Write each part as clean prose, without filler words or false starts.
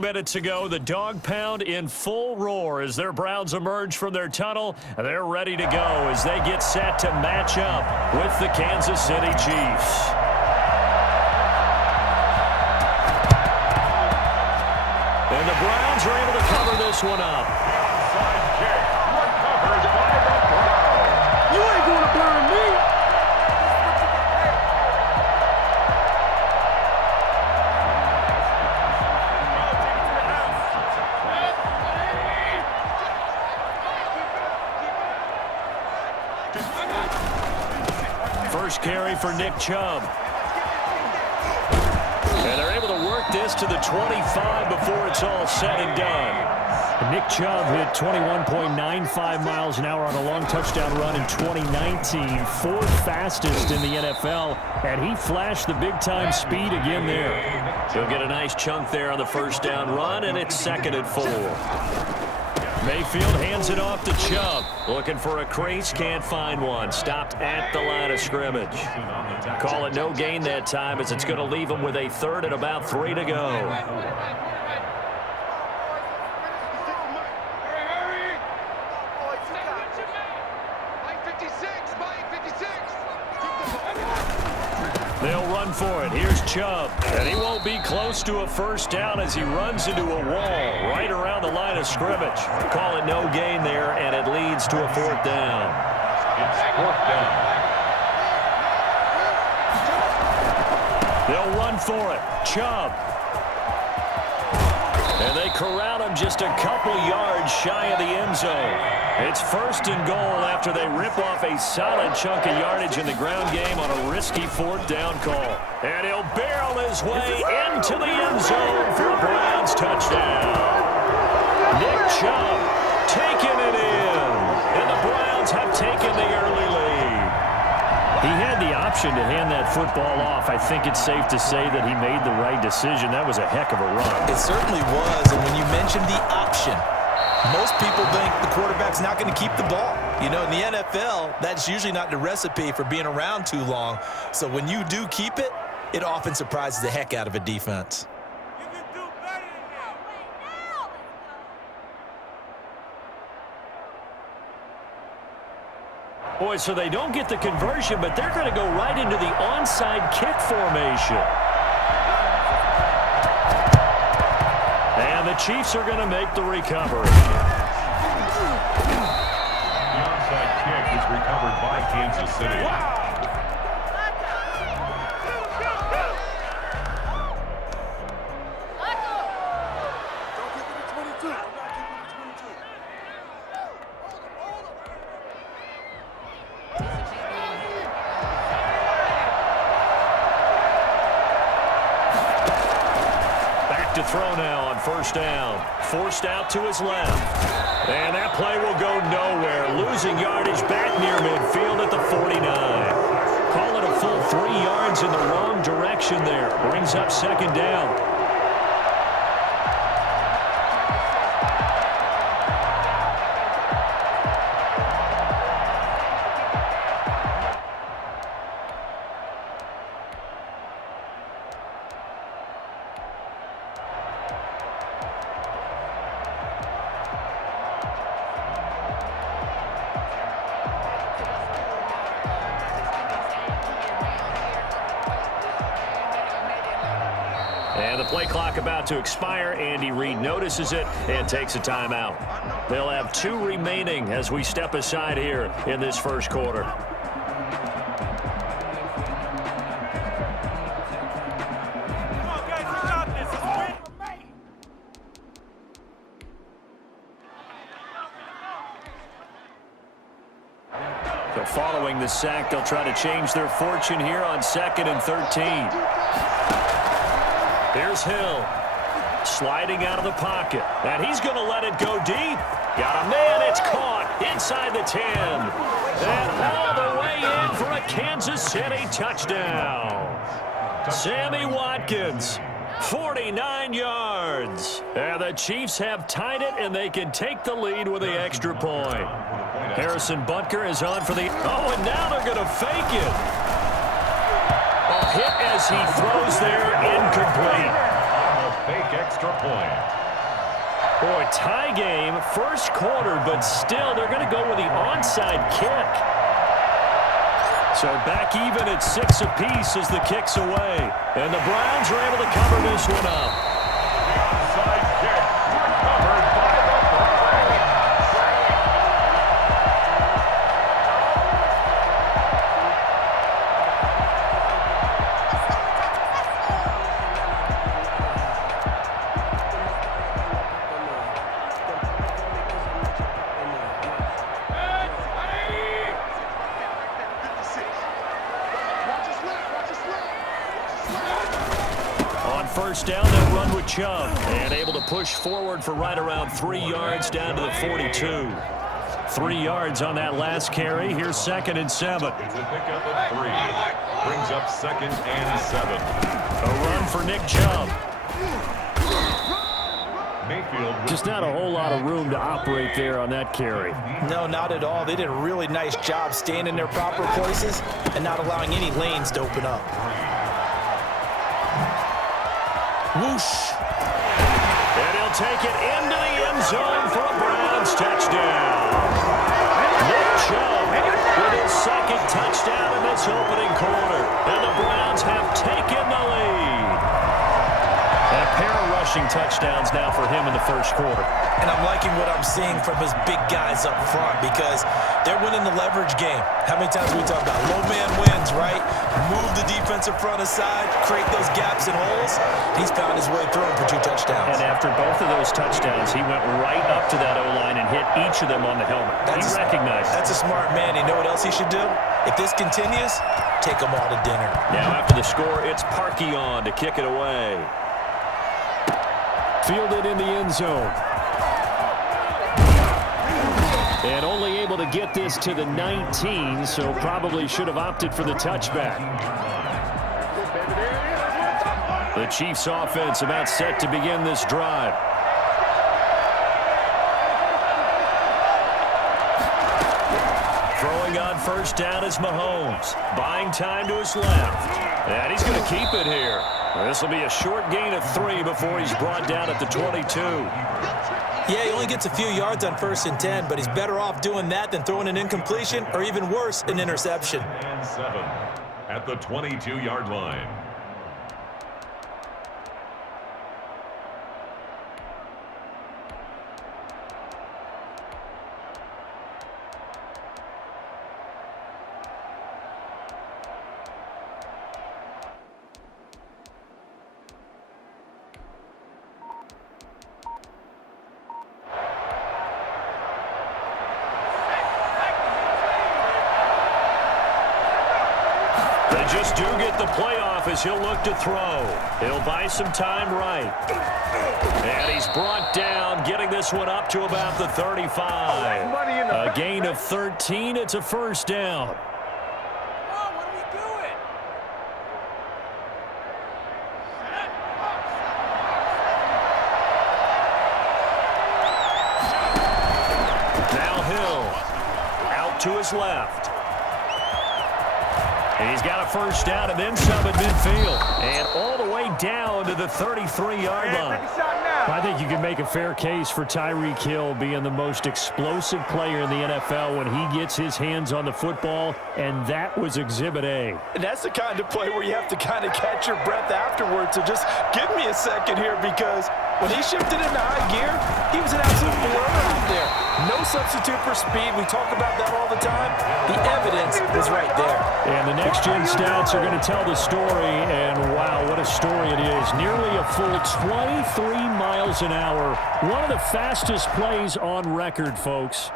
Minutes ago, the dog pound in full roar as their Browns emerge from their tunnel. They're ready to go as they get set to match up with the Kansas City Chiefs. And the Browns are able to cover this one up. Onside kick recovered by the Browns. You ain't going to burn me. First carry for Nick Chubb. And they're able to work this to the 25 before it's all said and done. Nick Chubb hit 21.95 miles an hour on a long touchdown run in 2019, fourth fastest in the NFL, and he flashed the big-time speed again there. He'll get a nice chunk there on the first down run, and it's 2nd and 4. Mayfield hands it off to Chubb. Looking for a crease, can't find one. Stopped at the line of scrimmage. Call it no gain that time as it's going to leave him with a 3rd and about 3 to go. They'll run for it. Here's Chubb. And he won't be close to a first down as he runs into a wall right around the line of scrimmage. Call it no gain there, and it leads to a 4th down. It's 4th down. They'll run for it. Chubb. And they corral him just a couple yards shy of the end zone. It's 1st and goal after they rip off a solid chunk of yardage in the ground game on a risky 4th down call. And he'll barrel his way into the end zone for a Browns touchdown. Nick Chubb taking it in. And the Browns have taken the early lead. He had the option to hand that football off. I think it's safe to say that he made the right decision. That was a heck of a run. It certainly was. And when you mentioned the option, most people think the quarterback's not going to keep the ball. You know, in the NFL, that's usually not the recipe for being around too long. So when you do keep it, it often surprises the heck out of a defense. You can do better than that. Boy, so they don't get the conversion, but they're going to go right into the onside kick formation. And the Chiefs are going to make the recovery. The onside kick is recovered by Kansas City. To throw now on 1st down. Forced out to his left. And that play will go nowhere. Losing yardage back near midfield at the 49. Call it a full 3 yards in the wrong direction there. Brings up 2nd down. And the play clock about to expire. Andy Reid notices it and takes a timeout. They'll have 2 remaining as we step aside here in this 1st quarter. So following the sack, they'll try to change their fortune here on 2nd and 13. Here's Hill, sliding out of the pocket, and he's going to let it go deep. Got a man, it's caught inside the 10. And all the way in for a Kansas City touchdown. Sammy Watkins, 49 yards. And the Chiefs have tied it, and they can take the lead with the extra point. Harrison Butker is on for the... Oh, and now they're going to fake it. A hit as he throws there, incomplete. fake extra point. Boy, tie game, first quarter, but still they're going to go with the onside kick. So back even at 6 apiece as the kick's away. And the Browns are able to cover this one up. Onside kick recovered by the Browns. First down, that run with Chubb. And able to push forward for right around 3 yards down to the 42. 3 yards on that last carry. Here's 2nd and 7. It's a pickup at 3. Brings up 2nd and 7. A run for Nick Chubb. Mayfield Just not a whole lot of room to operate there on that carry. No, not at all. They did a really nice job staying in their proper places and not allowing any lanes to open up. Whoosh. And he'll take it into the end zone for a Browns touchdown. Nick Chubb with his 2nd touchdown in this opening quarter. And the Browns have taken the lead. And a pair of rushing touchdowns now for him in the first quarter. And I'm liking what I'm seeing from his big guys up front because they're winning the leverage game. How many times we talk about low man wins, right? Move the defensive front aside, create those gaps and holes. He's found his way through them for 2 touchdowns. And after both of those touchdowns, he went right up to that O-line and hit each of them on the helmet. He recognized it. That's a smart man. You know what else he should do? If this continues, take them all to dinner. Now after the score, it's Parkey on to kick it away. Fielded in the end zone. And only able to get this to the 19, so probably should have opted for the touchback. The Chiefs offense about set to begin this drive. Throwing on first down is Mahomes. Buying time to his left. And he's going to keep it here. This will be a short gain of 3 before he's brought down at the 22. Yeah, he only gets a few yards on 1st and 10, but he's better off doing that than throwing an incompletion or even worse, an interception. and 7 at the 22-yard line. They just do get the playoff as he'll look to throw. He'll buy some time right. And he's brought down, getting this one up to about the 35. A gain of 13. It's a first down. What are we doing? Now Hill out to his left. He's got a first down and then some at midfield. And all the way down to the 33-yard line. I think you can make a fair case for Tyreek Hill being the most explosive player in the NFL when he gets his hands on the football, and that was Exhibit A. And that's the kind of play where you have to kind of catch your breath afterwards. So just give me a second here because when he shifted into high gear, he was an absolute blur out there. No substitute for speed. We talk about that all the time. The evidence is right there. And the next-gen stats are going to tell the story, and wow, what a story it is. Nearly a full 23 miles an hour. One of the fastest plays on record, folks.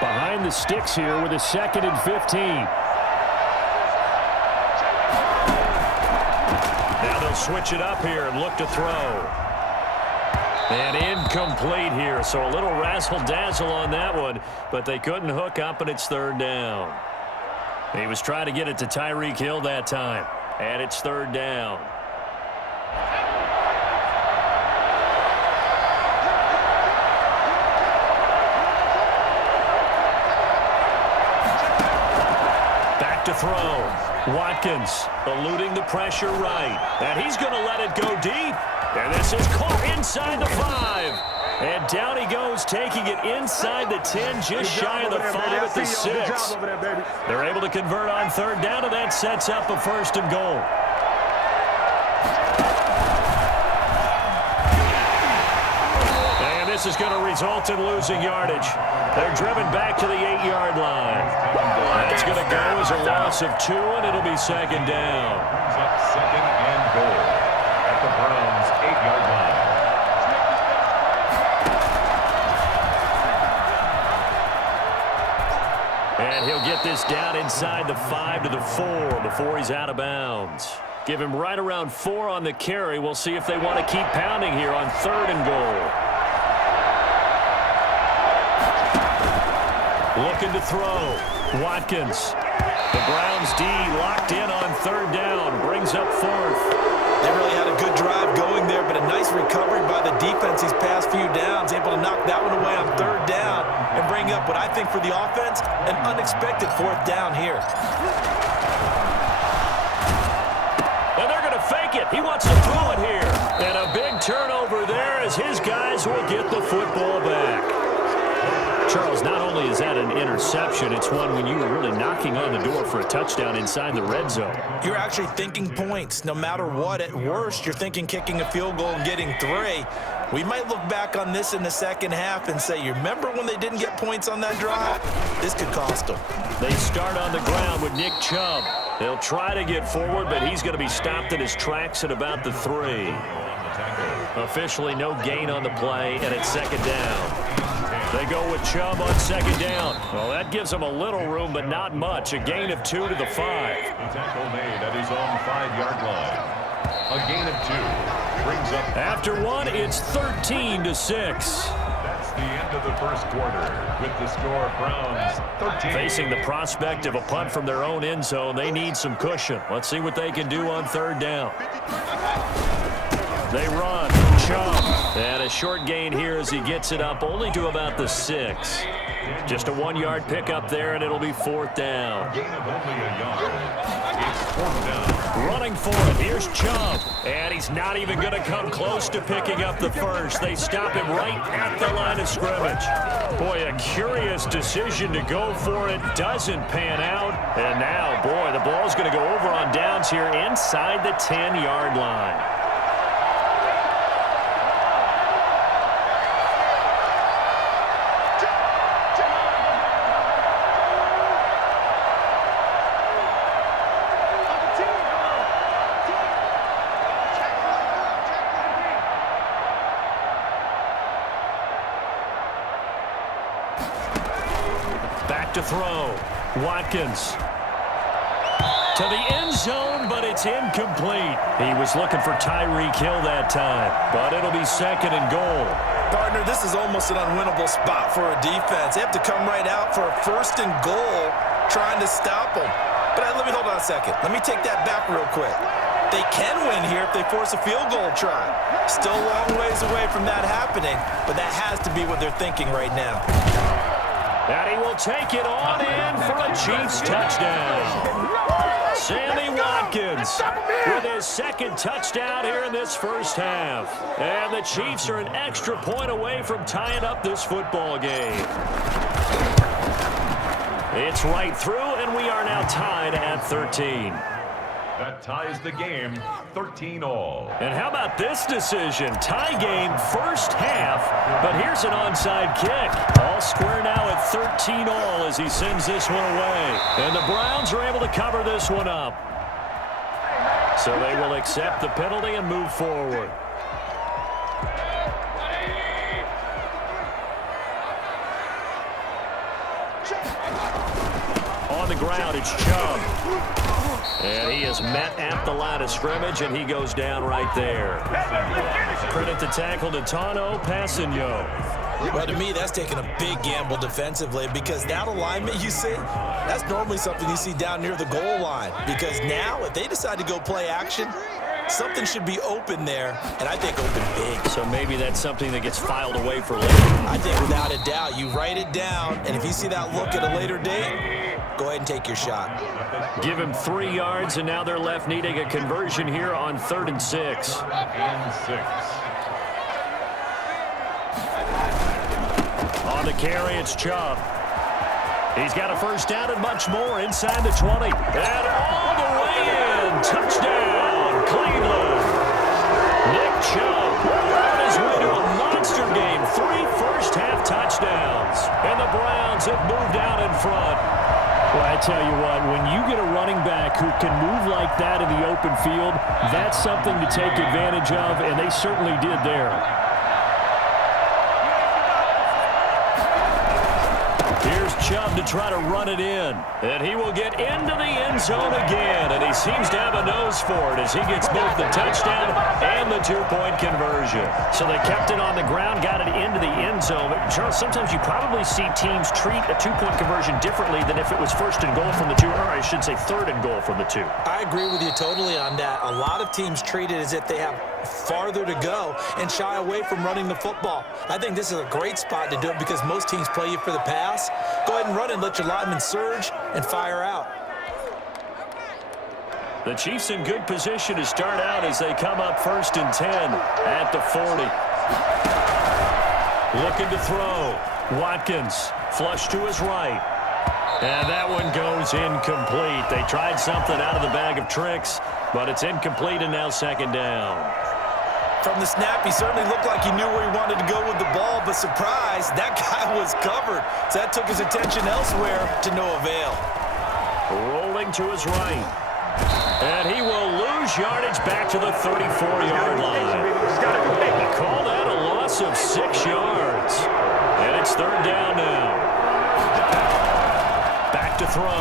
Behind the sticks here with a 2nd and 15. Now they'll switch it up here and look to throw. And incomplete here, so a little razzle-dazzle on that one, but they couldn't hook up, and it's 3rd down. He was trying to get it to Tyreek Hill that time, and it's 3rd down. Back Back to throw. Watkins eluding the pressure right. And he's going to let it go deep. And this is caught inside the 5. And down he goes, taking it inside the 10, just shy of the 5 at the 6. They're able to convert on third down, and that sets up a 1st and goal. This is going to result in losing yardage. They're driven back to the 8-yard line. That's going to go as a loss of 2, and it'll be 2nd down. Second and goal at the Browns' 8-yard line. And he'll get this down inside the 5 to the 4 before he's out of bounds. Give him right around 4 on the carry. We'll see if they want to keep pounding here on 3rd and goal. Looking to throw. Watkins. The Browns D locked in on 3rd down. Brings up 4th. They really had a good drive going there, but a nice recovery by the defense these past few downs. Able to knock that one away on 3rd down and bring up what I think for the offense, an unexpected 4th down here. And they're going to fake it. He wants to throw it here. And a big turnover there as his guys will get the football back. Charles, not only is that an interception, it's one when you were really knocking on the door for a touchdown inside the red zone. You're actually thinking points. No matter what, at worst, you're thinking kicking a field goal and getting 3. We might look back on this in the second half and say, you remember when they didn't get points on that drive? This could cost them. They start on the ground with Nick Chubb. They'll try to get forward, but he's going to be stopped in his tracks at about the 3. Officially no gain on the play, and it's 2nd down. They go with Chubb on 2nd down. Well, that gives them a little room, but not much. A gain of 2 to the 5. The tackle made at his own 5-yard line. A gain of 2 brings up. After 1, it's 13 to 6. That's the end of the first quarter with the score Browns 13. Facing the prospect of a punt from their own end zone, they need some cushion. Let's see what they can do on 3rd down. They run. Chubb. And a short gain here as he gets it up only to about the 6. Just a 1-yard pickup there, and it'll be 4th down. Gain of only a yard. It's 4th down. Running for it. Here's Chubb. And he's not even going to come close to picking up the 1st. They stop him right at the line of scrimmage. Boy, a curious decision to go for it. Doesn't pan out. And now, boy, the ball's going to go over on downs here inside the 10-yard line. To throw. Watkins to the end zone, but it's incomplete. He was looking for Tyreek Hill that time, but it'll be 2nd and goal. Partner, this is almost an unwinnable spot for a defense. They have to come right out for a 1st and goal trying to stop them. But let me hold on a second. Let me take that back real quick. They can win here if they force a field goal try. Still a long ways away from that happening, but that has to be what they're thinking right now. And he will take it on in for a Chiefs touchdown. Sammy Watkins with his 2nd touchdown here in this first half. And the Chiefs are an extra point away from tying up this football game. It's right through, and we are now tied at 13. That ties the game 13-all. And how about this decision? Tie game first half, but here's an onside kick. All square now at 13-all as he sends this one away. And the Browns are able to cover this one up. So they will accept the penalty and move forward. On the ground, it's Chubb. And he is met at the line of scrimmage, and he goes down right there. Credit the tackle to Tano Passigno. Well, to me, that's taking a big gamble defensively because that alignment you see, that's normally something you see down near the goal line. Because now, if they decide to go play action, something should be open there, and I think open big. So maybe that's something that gets filed away for later. I think without a doubt, you write it down, and if you see that look at a later date, Go ahead and take your shot. Give him 3 yards, and now they're left needing a conversion here on 3rd and 6. On the carry, it's Chubb. He's got a first down and much more inside the 20. And all the way in. Touchdown, Cleveland. Nick Chubb on his way to a monster game. 3 first-half touchdowns. And the Browns have moved out in front. Well, I tell you what, when you get a running back who can move like that in the open field, that's something to take advantage of, and they certainly did there. Here's Chubb to try to run it in. And he will get into the end zone again, and he seems to have a nose for it as he gets both the touchdown and the 2-point conversion. So they kept it on the ground, got it into the end zone. But Charles, sometimes you probably see teams treat a 2-point conversion differently than if it was 1st and goal from the 2, or I should say 3rd and goal from the 2. I agree with you totally on that. A lot of teams treat it as if they have farther to go and shy away from running the football. I think this is a great spot to do it because most teams play you for the pass. Go ahead and run and let your linemen surge and fire out. The Chiefs in good position to start out as they come up 1st and 10 at the 40. Looking to throw. Watkins flush to his right. And that one goes incomplete. They tried something out of the bag of tricks, but it's incomplete and now 2nd down. From the snap, he certainly looked like he knew where he wanted to go with the ball, but surprise, that guy was covered. So that took his attention elsewhere to no avail. Rolling to his right. And he will lose yardage back to the 34-yard line. Call that a loss of 6 yards. And it's 3rd down now. Back to throw.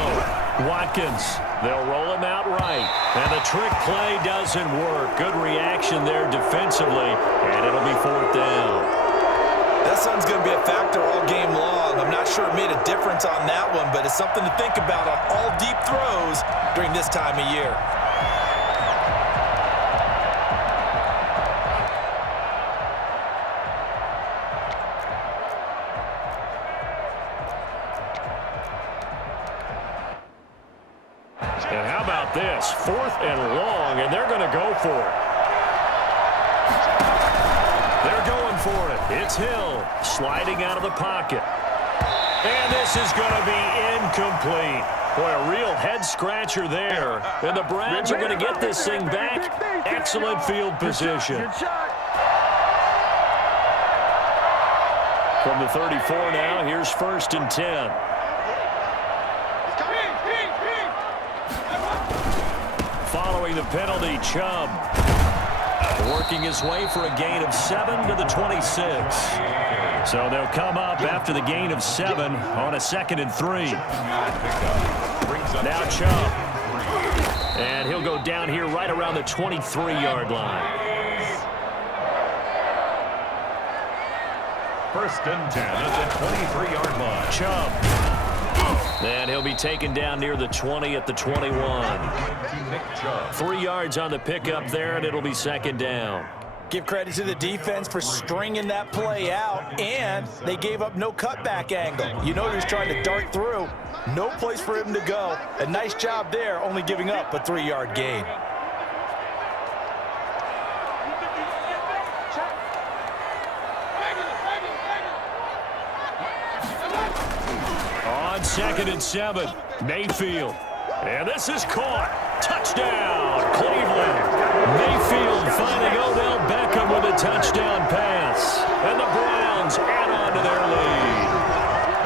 Watkins. They'll roll him out right. And the trick play doesn't work. Good reaction there defensively. And it'll be 4th down. That sun's going to be a factor all game long. I'm not sure it made a difference on that one, but it's something to think about on all deep throws during this time of year. And how about this? 4th and long, and they're going to go for it. They're going for it. It's Hill sliding out of the pocket. And this is going to be incomplete. Boy, a real head-scratcher there. And the Browns are going to get this thing back. Excellent field position. From the 34 now, here's 1st and 10. Following the penalty, Chubb working his way for a gain of 7 to the 26. So they'll come up after the gain of 7 on a 2nd and 3. Now Chubb. And he'll go down here right around the 23-yard line. 1st and 10 at the 23-yard line. Chubb. And he'll be taken down near the 20 at the 21. 3 yards on the pickup there, and it'll be 2nd down. Give credit to the defense for stringing that play out, and they gave up no cutback angle. You know he was trying to dart through. No place for him to go. A nice job there, only giving up a 3-yard gain. On 2nd and 7, Mayfield. And this is caught. Touchdown, Cleveland. Mayfield finding Odell Beckham with a touchdown pass. And the Browns add on to their lead.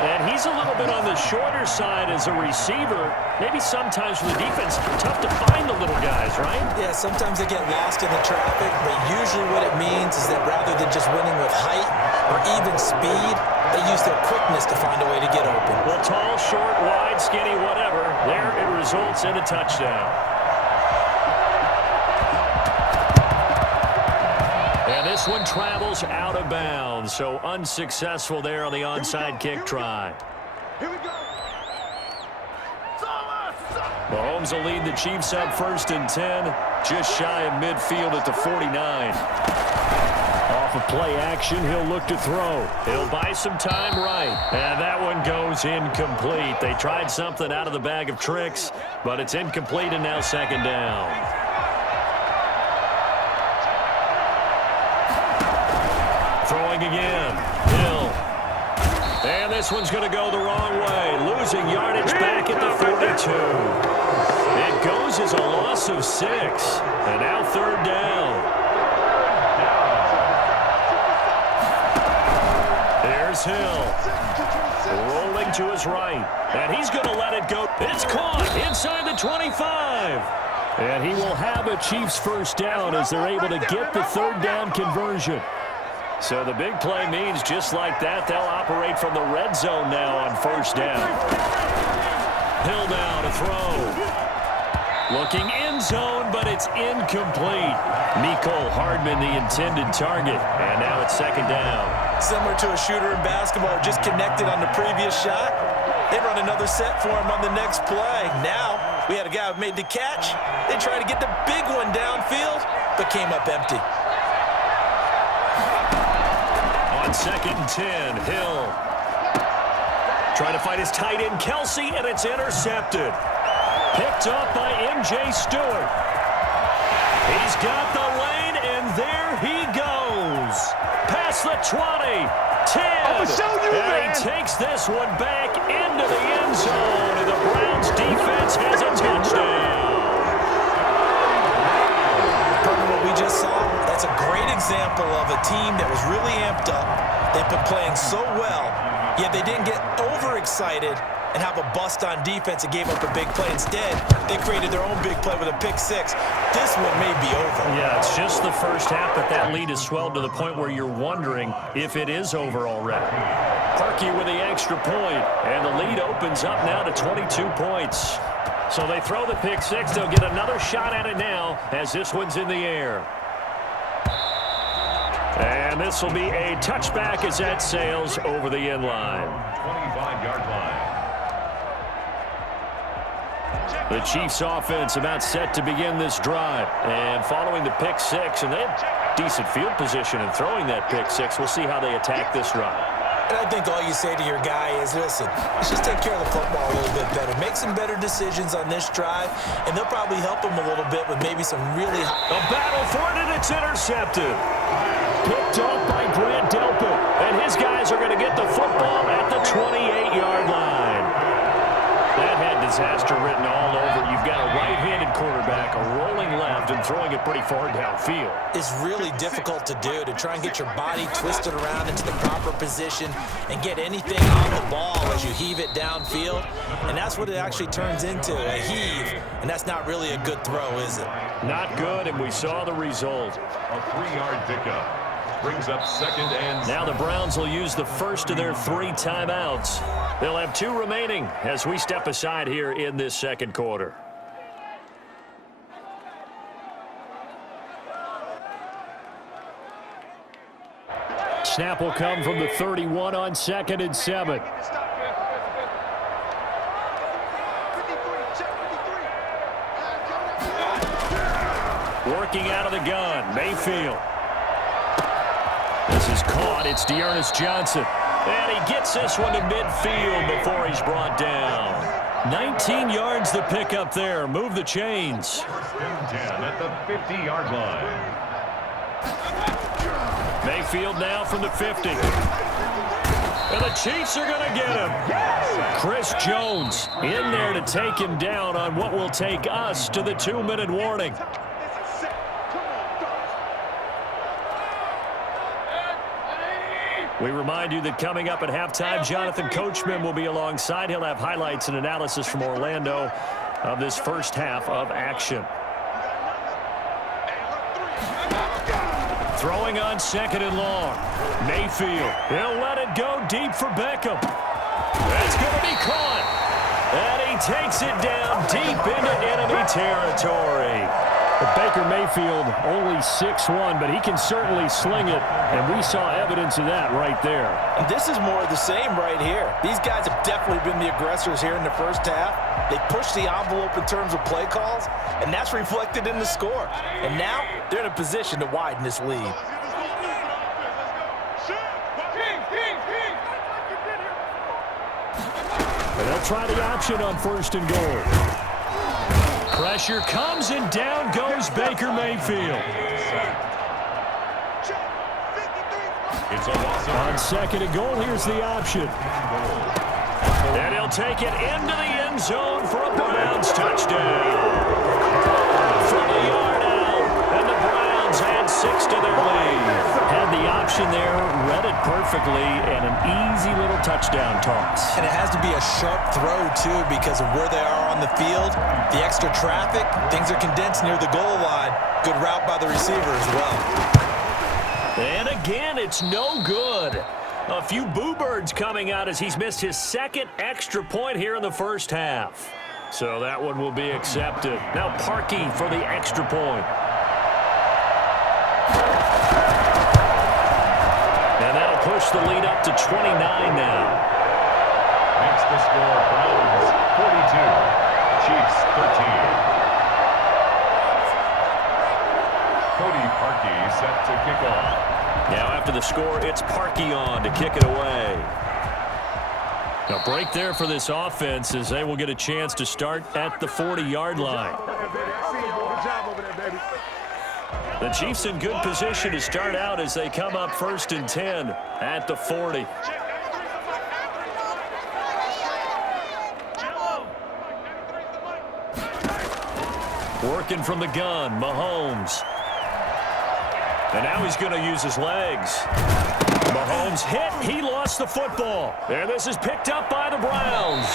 And he's a little bit on the shorter side as a receiver. Maybe sometimes for the defense, tough to find the little guys, right? Yeah, sometimes they get lost in the traffic, but usually what it means is that rather than just winning with height or even speed, they use their quickness to find a way to get open. Well, tall, short, wide, skinny, whatever. There it results in a touchdown. And this one travels out of bounds, so unsuccessful there on the onside kick try. Here we go. Mahomes will lead the Chiefs up 1st and 10, just shy of midfield at the 49. Off of play action, he'll look to throw. He'll buy some time right. And that one goes incomplete. They tried something out of the bag of tricks, but it's incomplete and now second down. Throwing again. Hill. And this one's going to go the wrong way. Losing yardage back at the 42. It goes as a loss of 6. And now third down. There's Hill. Rolling to his right. And he's going to let it go. It's caught inside the 25. And he will have a Chiefs first down as they're able to get the third down conversion. So the big play means just like that, they'll operate from the red zone now on first down. Hill now to throw. Looking end zone, but it's incomplete. Mecole Hardman, the intended target. And now it's second down. Similar to a shooter in basketball, just connected on the previous shot. They run another set for him on the next play. Now, we had a guy who made the catch. They tried to get the big one downfield, but came up empty. On 2nd and 10, Hill. Trying to fight his tight end, Kelsey, and it's intercepted. Picked up by M.J. Stewart. He's got the lane, and there he goes. Past the 20, 10, and he takes this one back into the end zone, and the Browns defense has a touchdown. Partner, what we just saw, that's a great example of a team that was really amped up. They've been playing so well, yet they didn't get overexcited and have a bust on defense and gave up a big play. Instead, they created their own big play with a pick six. This one may be over. Yeah, it's just the first half, but that lead has swelled to the point where you're wondering if it is over already. Perky with the extra point, and the lead opens up now to 22 points. So they throw the pick six. They'll get another shot at it now as this one's in the air. And this will be a touchback as that sails over the end line. 25-yard line. The Chiefs offense about set to begin this drive. And following the pick six, and they have decent field position in throwing that pick six. We'll see how they attack this drive. And I think all you say to your guy is, listen, let's just take care of the football a little bit better. Make some better decisions on this drive, and they'll probably help him a little bit with maybe some really high. A battle for it, and it's intercepted. Picked up by Grant Delpit. And his guys are going to get the football at the 28-yard line. That had disaster written all over. You've got a right-handed quarterback, a rolling left, and throwing it pretty far downfield. It's really difficult to do, to try and get your body twisted around into the proper position and get anything on the ball as you heave it downfield. And that's what it actually turns into, a heave. And that's not really a good throw, is it? Not good, and we saw the result. A 3-yard pickup. Brings up 2nd and... Now the Browns will use the first of their 3 timeouts. They'll have 2 remaining as we step aside here in this second quarter. Snap will come from the 31 on 2nd and 7. Working out of the gun, Mayfield. This is caught. It's Dearness Johnson. And he gets this one to midfield before he's brought down. 19 yards to pick up there. Move the chains. 1st and 10 at the 50-yard line. Mayfield now from the 50. And the Chiefs are going to get him. Chris Jones in there to take him down on what will take us to the 2-minute warning. We remind you that coming up at halftime, Jonathan Coachman will be alongside. He'll have highlights and analysis from Orlando of this first half of action. Throwing on 2nd and long. Mayfield. He'll let it go deep for Beckham. That's going to be caught. And he takes it down deep into enemy territory. But Baker Mayfield only 6'1", but he can certainly sling it, and we saw evidence of that right there. And this is more of the same right here. These guys have definitely been the aggressors here in the first half. They pushed the envelope in terms of play calls, and that's reflected in the score. And now they're in a position to widen this lead. They'll try the option on 1st and goal. Pressure comes, and down goes Baker Mayfield. It's a loss of On 2nd and goal, here's the option. And he'll take it into the end zone for a Browns touchdown. From a yard out, and the Browns add 6 to their lead. Had the option there, read it perfectly, and an easy little touchdown toss. And it has to be a sharp throw, too, because of where they are on the field. The extra traffic, things are condensed near the goal line. Good route by the receiver as well. And again, it's no good. A few boo birds coming out as he's missed his 2nd extra point here in the first half. So that one will be accepted. Now Parkey for the extra point. And that'll push the lead up to 29 now. Makes the score Browns 42, Chiefs 13. Cody Parkey set to kick off. Now after the score, it's Parkey on to kick it away. A break there for this offense as they will get a chance to start at the 40-yard line. The Chiefs in good position to start out as they come up 1st and 10 at the 40. Working from the gun, Mahomes. And now he's going to use his legs. Mahomes hit. He lost the football. And this is picked up by the Browns.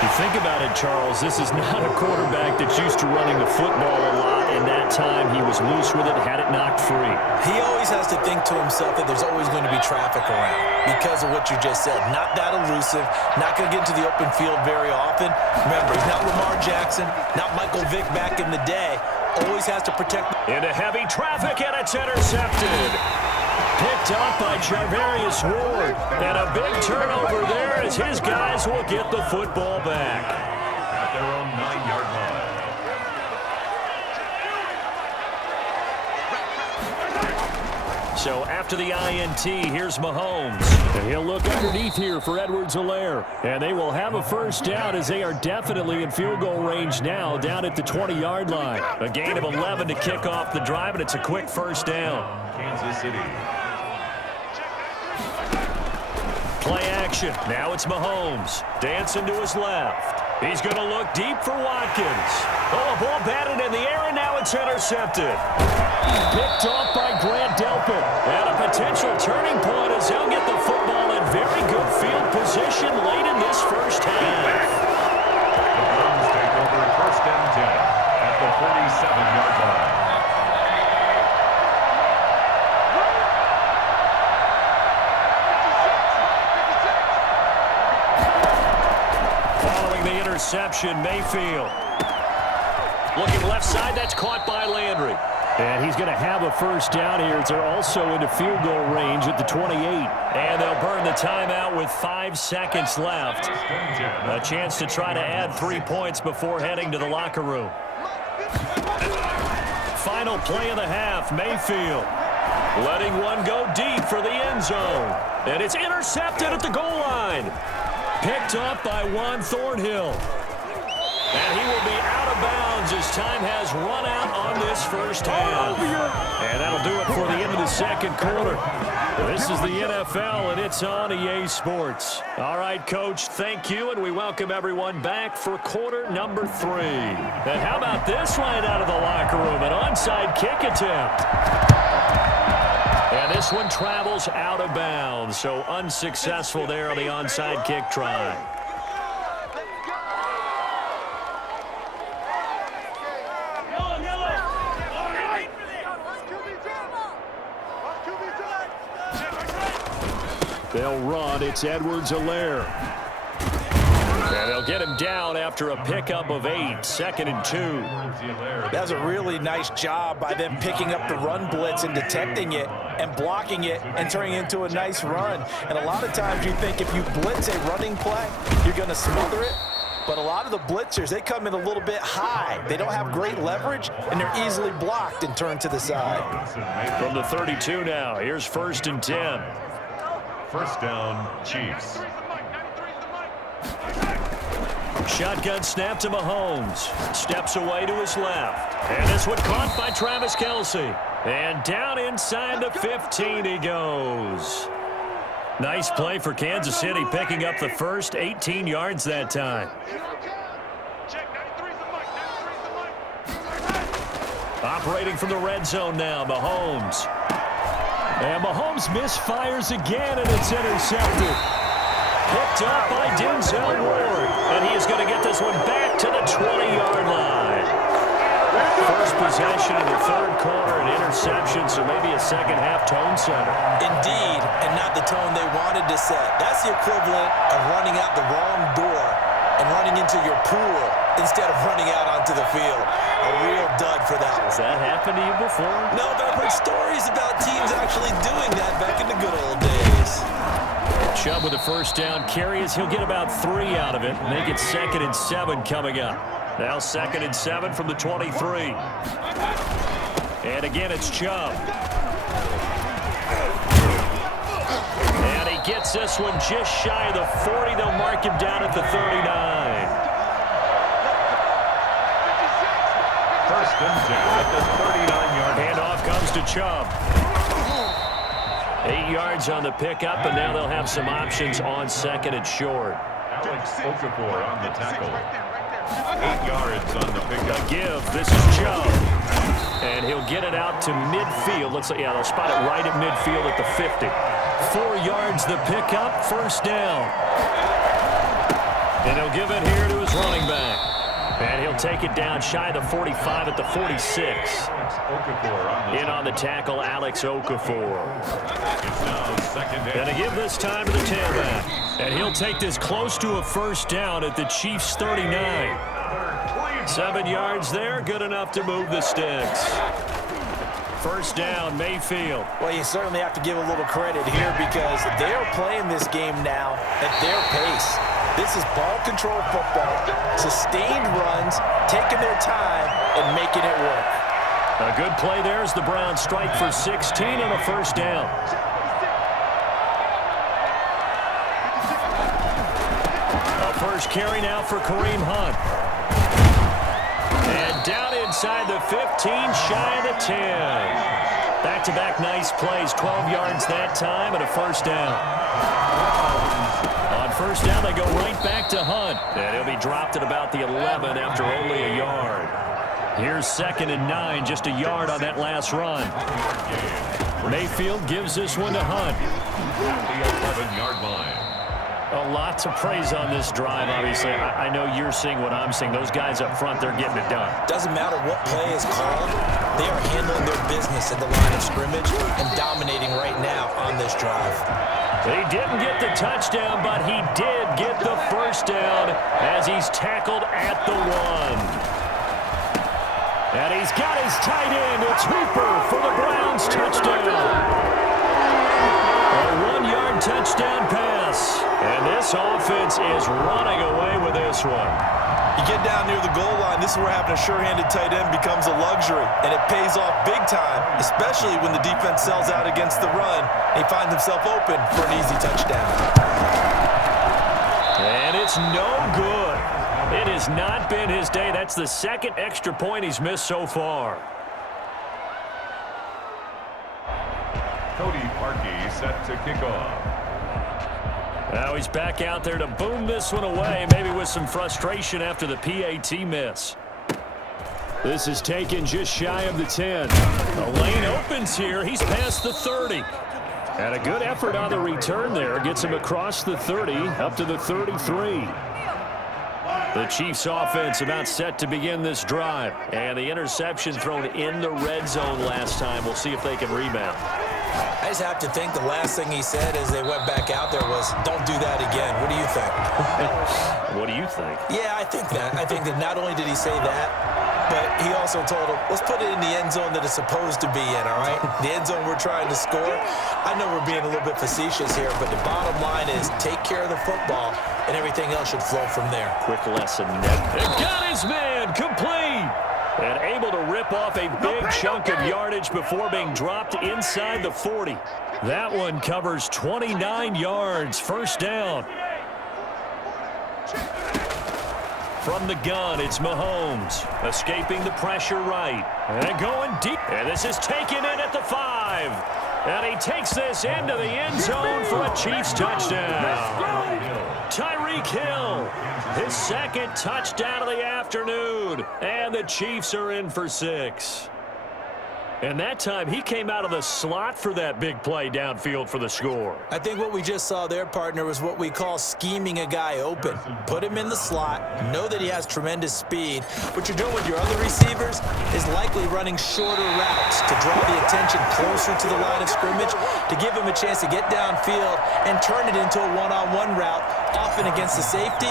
You think about it, Charles, this is not a quarterback that's used to running the football a lot, and that time he was loose with it, had it knocked free. He always has to think to himself that there's always going to be traffic around because of what you just said. Not that elusive, not going to get into the open field very often. Remember, he's not Lamar Jackson, not Michael Vick back in the day. Always has to protect. Into heavy traffic, and it's intercepted. Picked up by Charvarius Ward. And a big turnover there as his guys will get the football back. At their own 9-yard line. So after the INT, here's Mahomes. And he'll look underneath here for Edwards-Helaire. And they will have a first down as they are definitely in field goal range now down at the 20-yard line. A gain of 11 to kick off the drive, and it's a quick first down. Kansas City. Play action. Now it's Mahomes. Dancing to his left. He's going to look deep for Watkins. Oh, a ball batted in the air, and now it's intercepted. Picked off by Grant Delpit. And a potential turning point as they'll get the football in very good field position late in this first half. The Browns take over 1st and 10 at the 47-yard line. Following the interception, Mayfield. Looking left side, that's caught by Landry. And he's going to have a first down here as they're also into field goal range at the 28. And they'll burn the timeout with 5 seconds left. A chance to try to add 3 points before heading to the locker room. Final play of the half, Mayfield. Letting one go deep for the end zone. And it's intercepted at the goal line. Picked up by Juan Thornhill. And he will be out of bounds as time has run out on this first half. And that'll do it for the end of the second quarter. This is the NFL, and it's on EA Sports. All right, Coach, thank you, and we welcome everyone back for quarter number 3. And how about this right out of the locker room, an onside kick attempt. And this one travels out of bounds, so unsuccessful there on the onside kick try. They'll run. It's Edwards-Helaire. And they'll get him down after a pickup of 8, 2nd and 2. That's a really nice job by them picking up the run blitz and detecting it and blocking it and turning it into a nice run. And a lot of times you think if you blitz a running play, you're going to smother it. But a lot of the blitzers, they come in a little bit high. They don't have great leverage, and they're easily blocked and turned to the side. From the 32 now, here's 1st and 10. First down, Chiefs. Shotgun snap to Mahomes. Steps away to his left. And this one caught by Travis Kelce. And down inside the 15 he goes. Nice play for Kansas City, picking up the first 18 yards that time. Operating from the red zone now, Mahomes. And Mahomes misfires again, and it's intercepted. Picked up by Denzel Ward. And he is going to get this one back to the 20-yard line. First possession in the third quarter, an interception, so maybe a second-half tone setter. Indeed, and not the tone they wanted to set. That's the equivalent of running out the wrong door and running into your pool instead of running out onto the field. A real dud for that one. Has that happened to you before? No, but I've heard stories about teams actually doing that back in the good old days. Chubb with a first down carry as he'll get about 3 out of it. Make it 2nd and 7 coming up. Now 2nd and 7 from the 23. And again, it's Chubb. And he gets this one just shy of the 40. They'll mark him down at the 39. First and 10 at the 39-yard line. Handoff comes to Chubb. 8 yards on the pickup, and now they'll have some options on 2nd and short. Alex Okafor on the tackle. 8 yards on the pickup. A give. This is Chubb. And he'll get it out to midfield. Looks like, yeah, they'll spot it right at midfield at the 50. 4 yards the pickup. First down. And he'll give it here to his running back. And he'll take it down shy of the 45 at the 46. In on the tackle, Alex Okafor. And a give this time to the tailback. And he'll take this close to a first down at the Chiefs' 39. 7 yards there, good enough to move the sticks. First down, Mayfield. Well, you certainly have to give a little credit here because they're playing this game now at their pace. This is ball control football, sustained runs, taking their time and making it work. A good play there as the Browns strike for 16 and a first down. A first carry now for Kareem Hunt. And down inside the 15, shy of the 10. Back-to-back nice plays, 12 yards that time and a first down. On first down, they go right back to Hunt. And he'll be dropped at about the 11 after only a yard. Here's 2nd and 9, just a yard on that last run. Mayfield gives this one to Hunt. The 11-yard line. A lot to praise on this drive, obviously. I know you're seeing what I'm seeing. Those guys up front, they're getting it done. Doesn't matter what play is called. They are handling their business at the line of scrimmage and dominating right now on this drive. He didn't get the touchdown, but he did get the first down as he's tackled at the 1. And he's got his tight end. It's Hooper for the Browns touchdown. A 1-yard touchdown pass. And this offense is running away with this one. You get down near the goal line, this is where having a sure-handed tight end becomes a luxury, and it pays off big time, especially when the defense sells out against the run. He finds himself open for an easy touchdown. And it's no good. It has not been his day. That's the second extra point he's missed so far. Cody Parkey set to kick off. Now he's back out there to boom this one away, maybe with some frustration after the PAT miss. This is taken just shy of the 10. The lane opens here. He's past the 30. And a good effort on the return there. Gets him across the 30, up to the 33. The Chiefs offense about set to begin this drive. And the interception thrown in the red zone last time. We'll see if they can rebound. I just have to think the last thing he said as they went back out there was, don't do that again. What do you think? What do you think? Yeah, I think that. I think that not only did he say that, but he also told him, let's put it in the end zone that it's supposed to be in, all right? The end zone we're trying to score. I know we're being a little bit facetious here, but the bottom line is take care of the football, and everything else should flow from there. Quick lesson. And got his man complete. And able to rip off a big chunk of yardage before being dropped inside the 40. That one covers 29 yards. First down. From the gun, it's Mahomes. Escaping the pressure right. And going deep. And this is taken in at the 5. And he takes this into the end zone for a Chiefs touchdown. Tyreek Hill, his second touchdown of the afternoon. And the Chiefs are in for 6. And that time, he came out of the slot for that big play downfield for the score. I think what we just saw there, partner, was what we call scheming a guy open. Put him in the slot, know that he has tremendous speed. What you're doing with your other receivers is likely running shorter routes to draw the attention closer to the line of scrimmage, to give him a chance to get downfield and turn it into a one-on-one route. Often against the safety,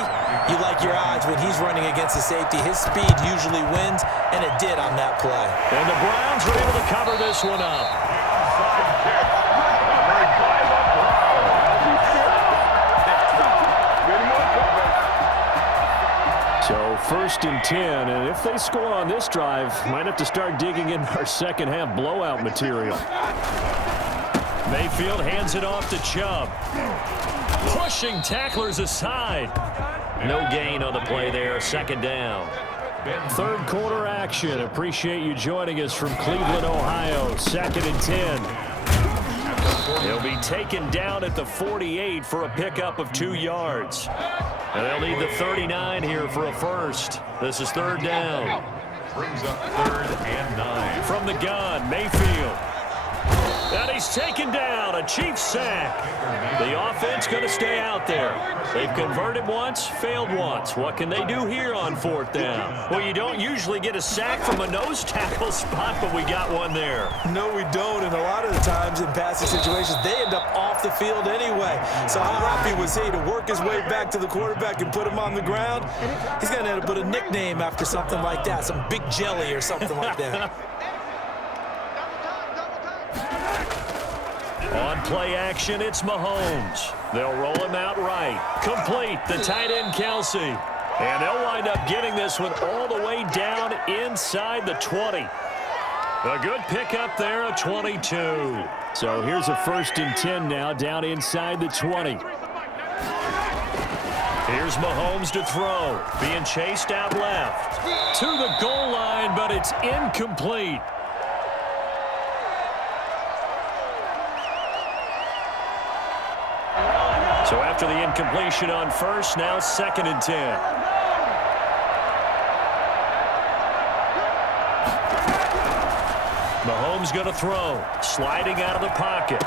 you like your odds when he's running against the safety. His speed usually wins, and it did on that play. And the Browns are able to cover this one up. So 1st and 10, and if they score on this drive, might have to start digging in our second half blowout material. Mayfield hands it off to Chubb. Pushing tacklers aside. No gain on the play there, 2nd down. 3rd quarter action. Appreciate you joining us from Cleveland, Ohio. 2nd and 10. He'll be taken down at the 48 for a pickup of 2 yards. And they'll need the 39 here for a first. This is 3rd down. Brings up 3rd and 9. From the gun, Mayfield. And he's taken down, a Chiefs sack. The offense going to stay out there. They've converted once, failed once. What can they do here on 4th down? Well, you don't usually get a sack from a nose tackle spot, but we got one there. No, we don't, and a lot of the times in passing situations, they end up off the field anyway. So how happy was he to work his way back to the quarterback and put him on the ground? He's going to end up with a nickname after something like that, some Big Jelly or something like that. On play action, it's Mahomes. They'll roll him out right. Complete, the tight end, Kelsey. And they'll wind up getting this one all the way down inside the 20. A good pickup there, a 22. So here's a 1st and 10 now, down inside the 20. Here's Mahomes to throw. Being chased out left. To the goal line, but it's incomplete. So after the incompletion on first, now 2nd and 10. Mahomes going to throw. Sliding out of the pocket.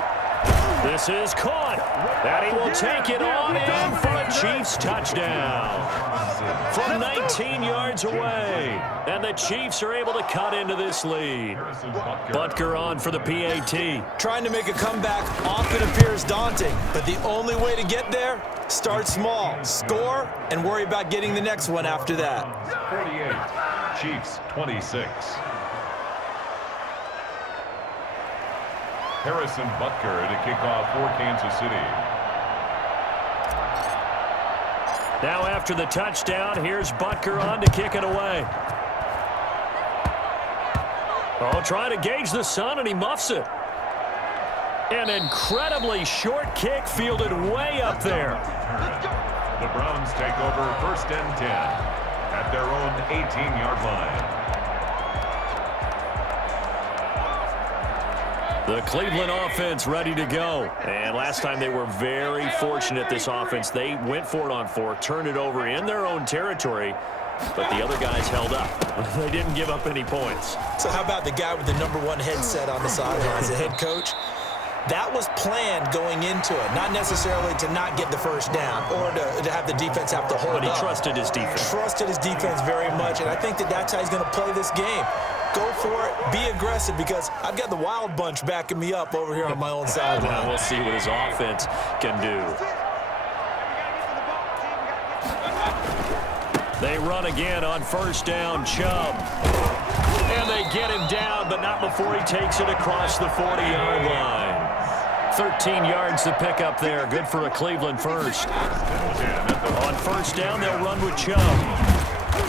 This is caught. And he will take it on in for a Chiefs touchdown. From 19 yards away. And the Chiefs are able to cut into this lead. Butker on for the PAT. Trying to make a comeback often appears daunting, but the only way to get there, start small, score, and worry about getting the next one after that. 48, Chiefs 26. Harrison Butker to kick off for Kansas City. Now after the touchdown, here's Butker on to kick it away. Oh, trying to gauge the sun, and he muffs it. An incredibly short kick fielded way up there. The Browns take over 1st and 10 at their own 18-yard line. The Cleveland offense ready to go. And last time they were very fortunate, this offense. They went for it on 4, turned it over in their own territory, but the other guys held up. They didn't give up any points. So how about the guy with the #1 headset on the sidelines, the head coach? That was planned going into it, not necessarily to not get the first down or to have the defense have to hold up. But he trusted his defense. Trusted his defense very much, and I think that's how he's going to play this game. Go for it, be aggressive, because I've got the Wild Bunch backing me up over here on my own sideline. Well, we'll see what his offense can do. They run again on 1st down, Chubb. And they get him down, but not before he takes it across the 40-yard line. 13 yards to pick up there. Good for a Cleveland first. On 1st down, they'll run with Chubb.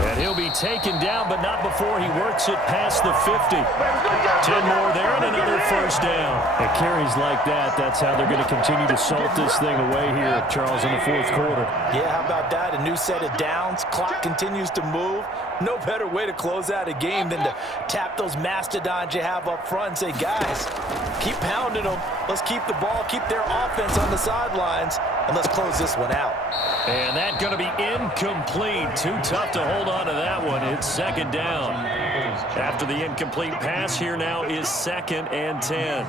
And he'll be taken down, but not before he works it past the 50. 10 more there and another first down. And carries like that, that's how they're going to continue to salt this thing away here, Charles, in the fourth quarter. Yeah, how about that? A new set of downs. Clock continues to move. No better way to close out a game than to tap those mastodons you have up front and say, guys, keep pounding them. Let's keep the ball, keep their offense on the sidelines, and let's close this one out. And that's going to be incomplete. Too tough to hold on to that one. It's second down. After the incomplete pass, here now is 2nd and 10.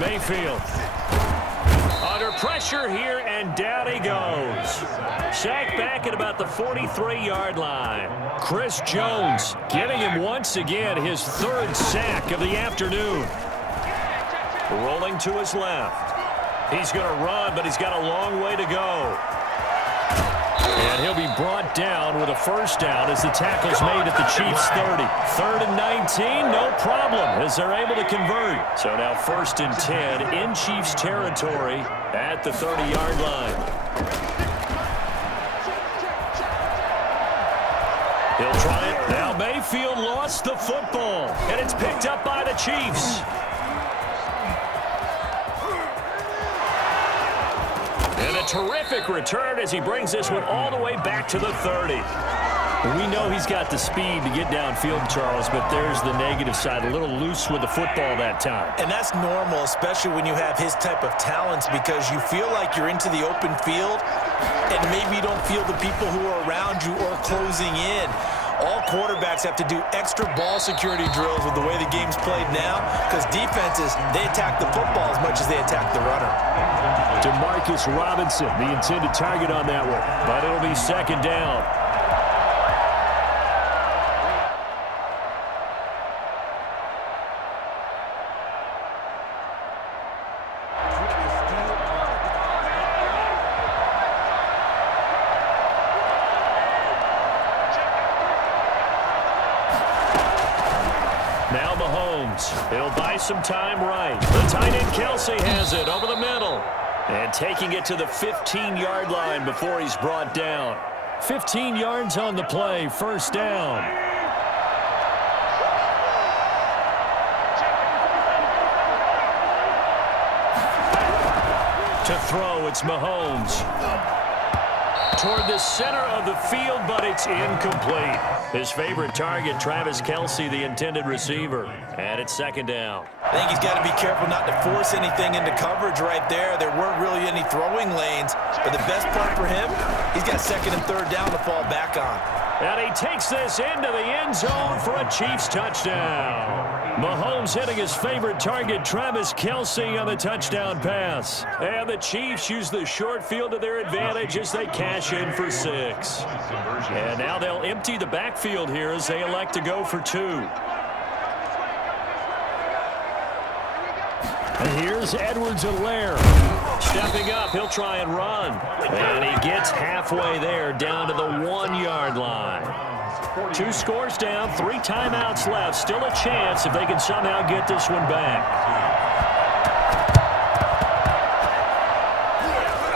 Mayfield under pressure here, and down he goes. Sacked back at about the 43-yard line. Chris Jones getting him once again his 3rd sack of the afternoon. Rolling to his left. He's going to run, but he's got a long way to go. And he'll be brought down with a first down as the tackle's made at the Chiefs' 30. 3rd and 19, no problem, as they're able to convert. So now 1st and 10 in Chiefs territory at the 30-yard line. He'll try it. Now Mayfield lost the football, and it's picked up by the Chiefs. And a terrific return as he brings this one all the way back to the 30. We know he's got the speed to get downfield, Charles, but there's the negative side, a little loose with the football that time. And that's normal, especially when you have his type of talents, because you feel like you're into the open field and maybe you don't feel the people who are around you or closing in. All quarterbacks have to do extra ball security drills with the way the game's played now, because defenses, they attack the football as much as they attack the runner. Demarcus Robinson, the intended target on that one, but it'll be 2nd down. Now Mahomes. He'll buy some time right. The tight end Kelsey has it over the middle. And taking it to the 15-yard line before he's brought down. 15 yards on the play, first down. To throw, it's Mahomes. Toward the center of the field, but it's incomplete. His favorite target, Travis Kelce, the intended receiver. And it's 2nd down. I think he's got to be careful not to force anything into coverage right there. There weren't really any throwing lanes. But the best part for him, he's got 2nd and 3rd down to fall back on. And he takes this into the end zone for a Chiefs touchdown. Mahomes hitting his favorite target, Travis Kelce, on the touchdown pass. And the Chiefs use the short field to their advantage as they cash in for 6. And now they'll empty the backfield here as they elect to go for 2. And here's Edwards-Helaire. Stepping up, he'll try and run. And he gets halfway there, down to the 1-yard line. 2 scores down, 3 timeouts left. Still a chance if they can somehow get this one back.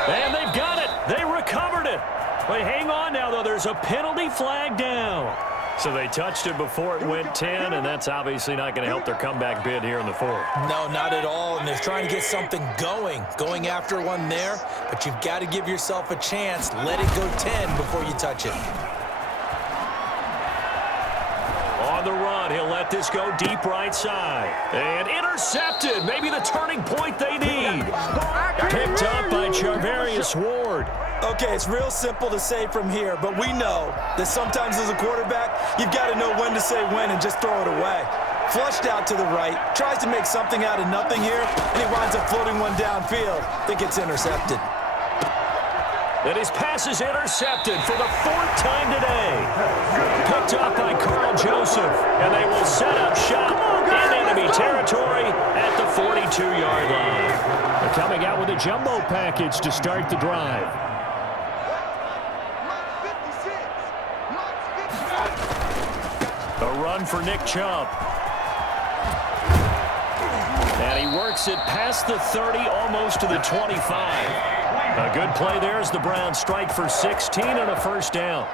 And they've got it. They recovered it. But hang on now, though. There's a penalty flag down. So they touched it before it went 10, and that's obviously not going to help their comeback bid here in the 4th. No, not at all, and they're trying to get something going after one there, but you've got to give yourself a chance. Let it go 10 before you touch it. On the run, he'll let this go deep right side. And intercepted, maybe the turning point they need. Picked up by Charvarius Ward. Okay, it's real simple to say from here, but we know that sometimes as a quarterback, you've got to know when to say when and just throw it away. Flushed out to the right, tries to make something out of nothing here, and he winds up floating one downfield. I think it's intercepted. And his pass is intercepted for the 4th time today. Picked up by Carl Joseph, and they will set up shop in enemy territory at the 42-yard line. They're coming out with a jumbo package to start the drive. A run for Nick Chubb. And he works it past the 30, almost to the 25. A good play there as the Browns strike for 16 and a first down.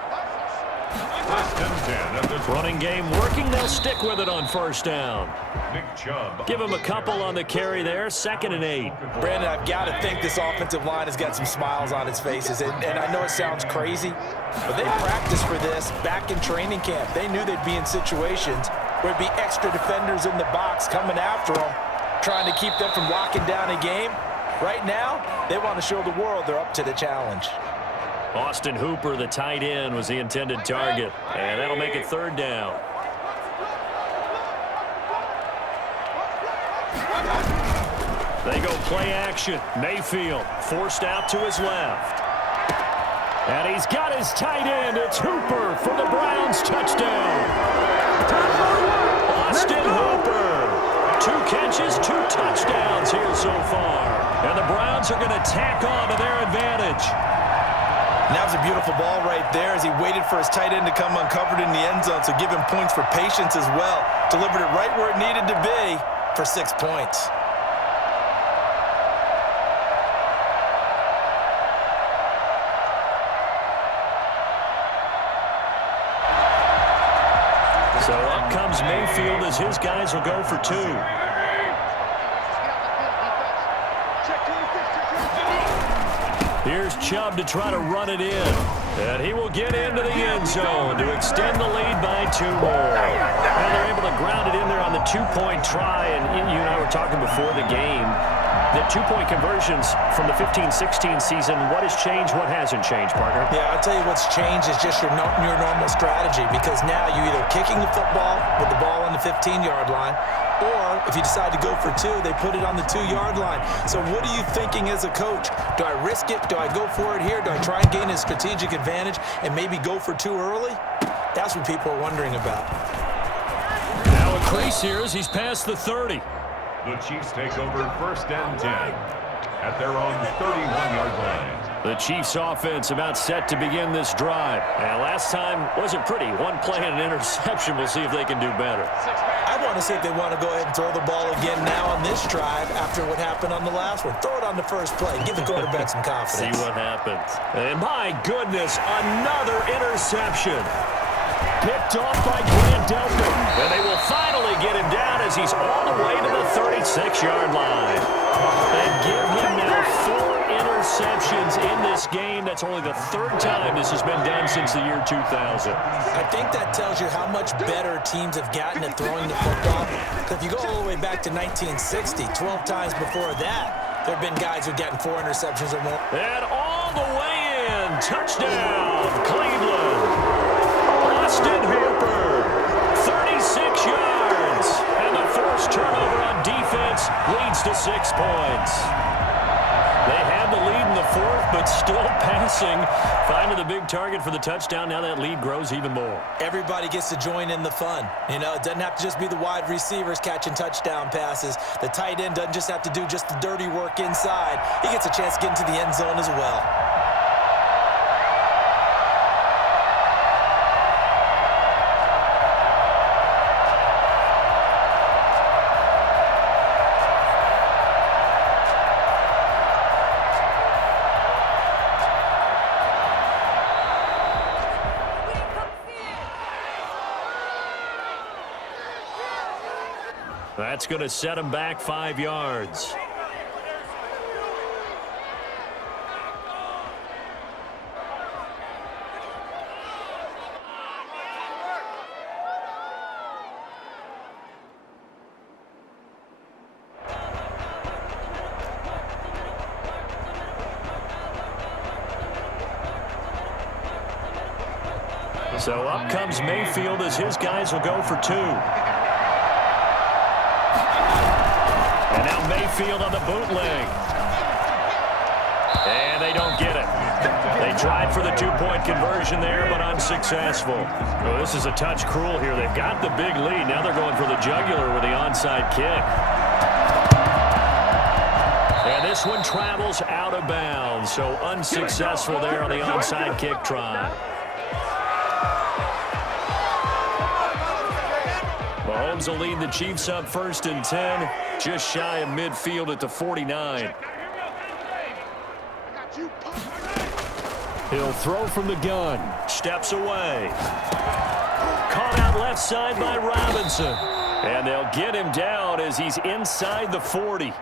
First and 10 at the Running game working. They'll stick with it on first down. Nick Chubb. Give him a couple on the carry there. 2nd and 8. Brandon, I've got to think this offensive line has got some smiles on its faces. And I know it sounds crazy, but they practiced for this back in training camp. They knew they'd be in situations where there'd be extra defenders in the box coming after them, trying to keep them from locking down a game. Right now, they want to show the world they're up to the challenge. Austin Hooper, the tight end, was the intended target. And that'll make it 3rd down. They go play action. Mayfield forced out to his left. And he's got his tight end. It's Hooper for the Browns touchdown. Austin Hooper. 2 catches, 2 touchdowns here so far. And the Browns are going to tack on to their advantage. And that was a beautiful ball right there as he waited for his tight end to come uncovered in the end zone, so give him points for patience as well. Delivered it right where it needed to be for 6 points. So up comes Mayfield as his guys will go for 2. Here's Chubb to try to run it in. And he will get into the end zone to extend the lead by 2 more. And they're able to ground it in there on the 2-point try. And you and I were talking before the game. The 2-point conversions from the 15-16 season, what has changed, what hasn't changed, partner? Yeah, I'll tell you what's changed is just your normal strategy, because now you're either kicking the football with the ball on the 15-yard line, or if you decide to go for 2, they put it on the 2-yard line. So what are you thinking as a coach? Do I risk it? Do I go for it here? Do I try and gain a strategic advantage and maybe go for 2 early? That's what people are wondering about. Now a crease here as he's past the 30. The Chiefs take over 1st and 10 at their own 31-yard line. The Chiefs offense about set to begin this drive. And last time wasn't pretty. 1 play and an interception. We'll see if they can do better. I want to see if they want to go ahead and throw the ball again now on this drive after what happened on the last one. Throw it on the first play. Give the quarterback some confidence. See what happens. And my goodness, another interception. Picked off by Grant Delpit. And they will finally get him down as he's all the way to the 36-yard line. And give him now 4 interceptions in this game. That's only the 3rd time this has been done since the year 2000. I think that tells you how much better teams have gotten at throwing the football. If you go all the way back to 1960, 12 times before that, there have been guys who've gotten 4 interceptions or more. And all the way in. Touchdown, Cleveland. Austin Hooper, 36 yards. And the first turnover on defense leads to 6 points. They had the lead in the 4th, but still passing. Finding the big target for the touchdown. Now that lead grows even more. Everybody gets to join in the fun. You know, it doesn't have to just be the wide receivers catching touchdown passes. The tight end doesn't just have to do just the dirty work inside. He gets a chance to get into the end zone as well. That's going to set him back 5 yards. So up comes Mayfield as his guys will go for 2. And now Mayfield on the bootleg. And they don't get it. They tried for the 2-point conversion there, but unsuccessful. Oh, this is a touch cruel here. They've got the big lead. Now they're going for the jugular with the onside kick. And this one travels out of bounds, so unsuccessful there on the onside kick try. Mahomes will lead the Chiefs up 1st and 10, just shy of midfield at the 49. He'll throw from the gun. Steps away. Caught out left side by Robinson. And they'll get him down as he's inside the 40.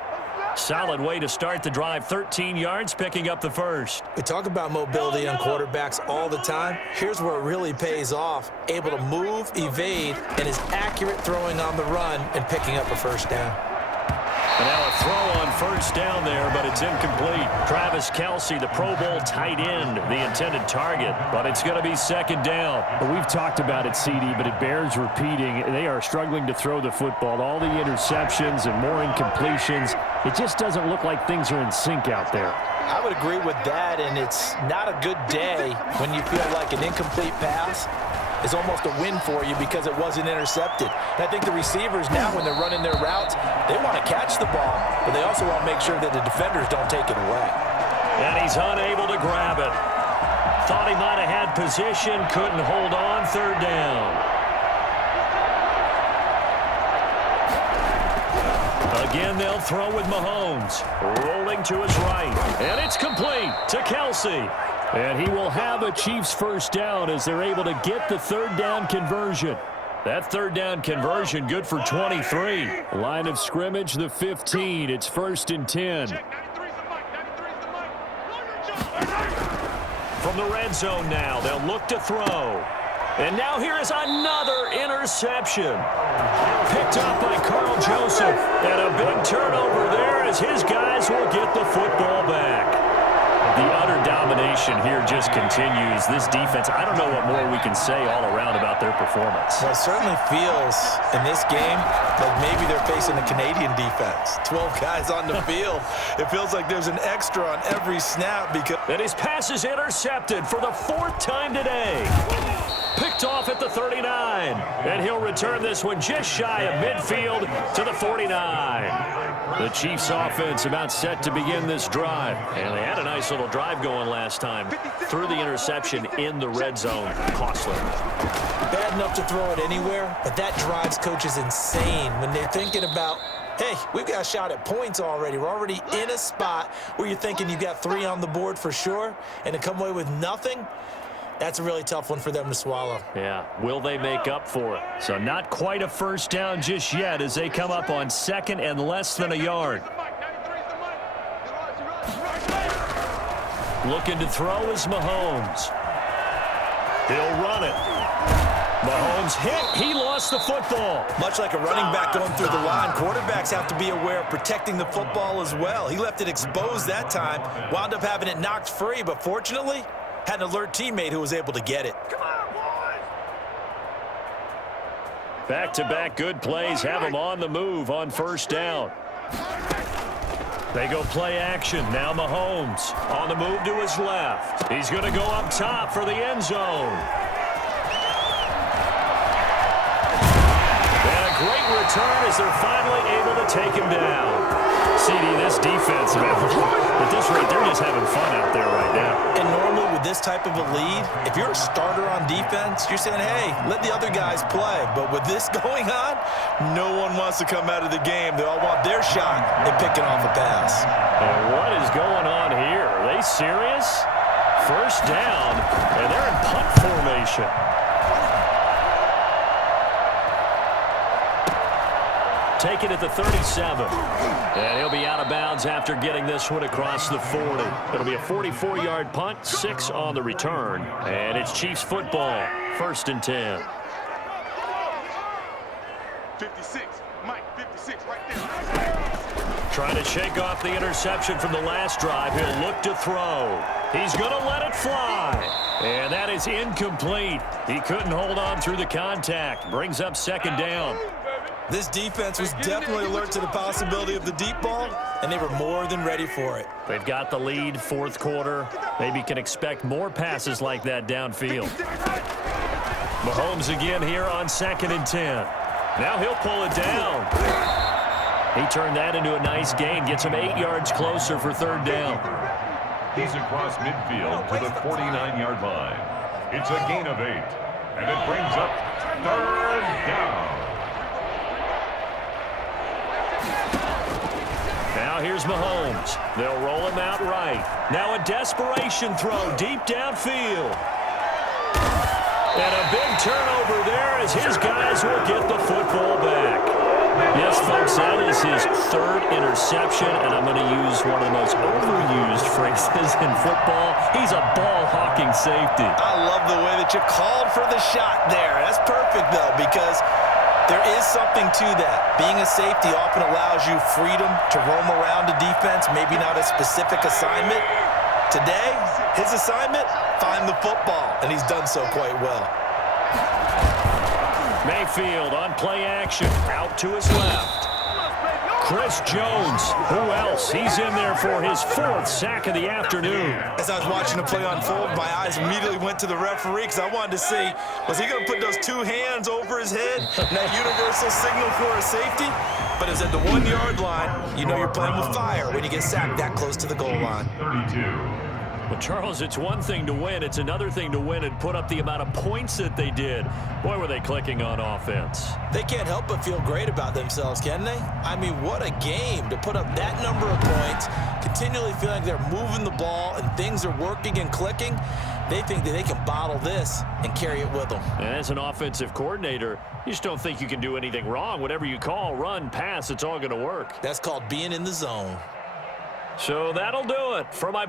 Solid way to start the drive. 13 yards, picking up the first. We talk about mobility on quarterbacks all the time. Here's where it really pays off. Able to move, evade, and is accurate throwing on the run and picking up a first down. And now a throw on first down there, but it's incomplete. Travis Kelce, the Pro Bowl tight end, the intended target, but it's going to be second down. Well, we've talked about it, CD, but it bears repeating. They are struggling to throw the football. All the interceptions and more incompletions. It just doesn't look like things are in sync out there. I would agree with that, and it's not a good day when you feel like an incomplete pass is almost a win for you because it wasn't intercepted. And I think the receivers now, when they're running their routes, they want to catch the ball, but they also want to make sure that the defenders don't take it away. And he's unable to grab it. Thought he might have had position, couldn't hold on, third down. Again, they'll throw with Mahomes. Rolling to his right. And it's complete to Kelce. And he will have a Chiefs first down as they're able to get the third down conversion. That third down conversion good for 23. Line of scrimmage, the 15. It's 1st and 10. From the red zone now, they'll look to throw. And now here is another interception. Picked up by Carl Joseph. And a big turnover there as his guys will get the football back. The utter domination here just continues. This defense, I don't know what more we can say all around about their performance. Well, it certainly feels in this game like maybe they're facing a Canadian defense. 12 guys on the field. It feels like there's an extra on every snap because... And his pass is intercepted for the 4th time today. Picked off at the 39. And he'll return this one just shy of midfield to the 49. The Chiefs offense about set to begin this drive. And they had a nice little drive going last time. Threw the interception in the red zone. Costly. Bad enough to throw it anywhere, but that drives coaches insane when they're thinking about, hey, we've got a shot at points already. We're already in a spot where you're thinking you got 3 on the board for sure, and to come away with nothing, that's a really tough one for them to swallow. Yeah, will they make up for it? So not quite a first down just yet as they come up on 2nd and less than a yard. Looking to throw is Mahomes. He'll run it. Mahomes hit. He lost the football. Much like a running back going through the line, quarterbacks have to be aware of protecting the football as well. He left it exposed that time, wound up having it knocked free, but fortunately, had an alert teammate who was able to get it. Back-to-back good plays have him on the move on first down. They go play action. Now Mahomes on the move to his left. He's going to go up top for the end zone. And a great return as they're finally able to take him down. CD, this defense, man, at this rate, they're just having fun out there right now. And normally with this type of a lead, if you're a starter on defense, you're saying, hey, let the other guys play. But with this going on, no one wants to come out of the game. They all want their shot at picking off a pass. And what is going on here? Are they serious? First down, and they're in punt formation. Take it at the 37. And he'll be out of bounds after getting this one across the 40. It'll be a 44-yard punt, 6 on the return. And it's Chiefs football, 1st and 10. 56, Mike, 56, right there. Trying to shake off the interception from the last drive. He'll look to throw. He's going to let it fly. And that is incomplete. He couldn't hold on through the contact. Brings up 2nd down. This defense was definitely alert to the possibility of the deep ball, and they were more than ready for it. They've got the lead, 4th quarter. Maybe can expect more passes like that downfield. Mahomes again here on 2nd and 10. Now he'll pull it down. He turned that into a nice gain, gets him 8 yards closer for 3rd down. He's across midfield to the 49-yard line. It's a gain of 8, and it brings up 3rd down. Now here Here's Mahomes. They'll roll him out right. Now a desperation throw deep downfield. And a big turnover there as his guys will get the football back. Yes, folks, that is his third interception, and I'm going to use one of the most overused phrases in football. He's a ball-hawking safety. I love the way that you called for the shot there. That's perfect, though, because there is something to that. Being a safety often allows you freedom to roam around the defense, maybe not a specific assignment. Today, his assignment, find the football, and he's done so quite well. Mayfield on play action, out to his left. Chris Jones, who else? He's in there for his 4th sack of the afternoon. As I was watching the play unfold, my eyes immediately went to the referee because I wanted to see, was he going to put those 2 hands over his head, that universal signal for a safety? But it's at the 1-yard line. You know you're playing with fire when you get sacked that close to the goal line. 32. Well, Charles, it's one thing to win. It's another thing to win and put up the amount of points that they did. Boy, were they clicking on offense. They can't help but feel great about themselves, can they? I mean, what a game to put up that number of points, continually feeling like they're moving the ball and things are working and clicking. They think that they can bottle this and carry it with them. And as an offensive coordinator, you just don't think you can do anything wrong. Whatever you call, run, pass, it's all going to work. That's called being in the zone. So that'll do it for my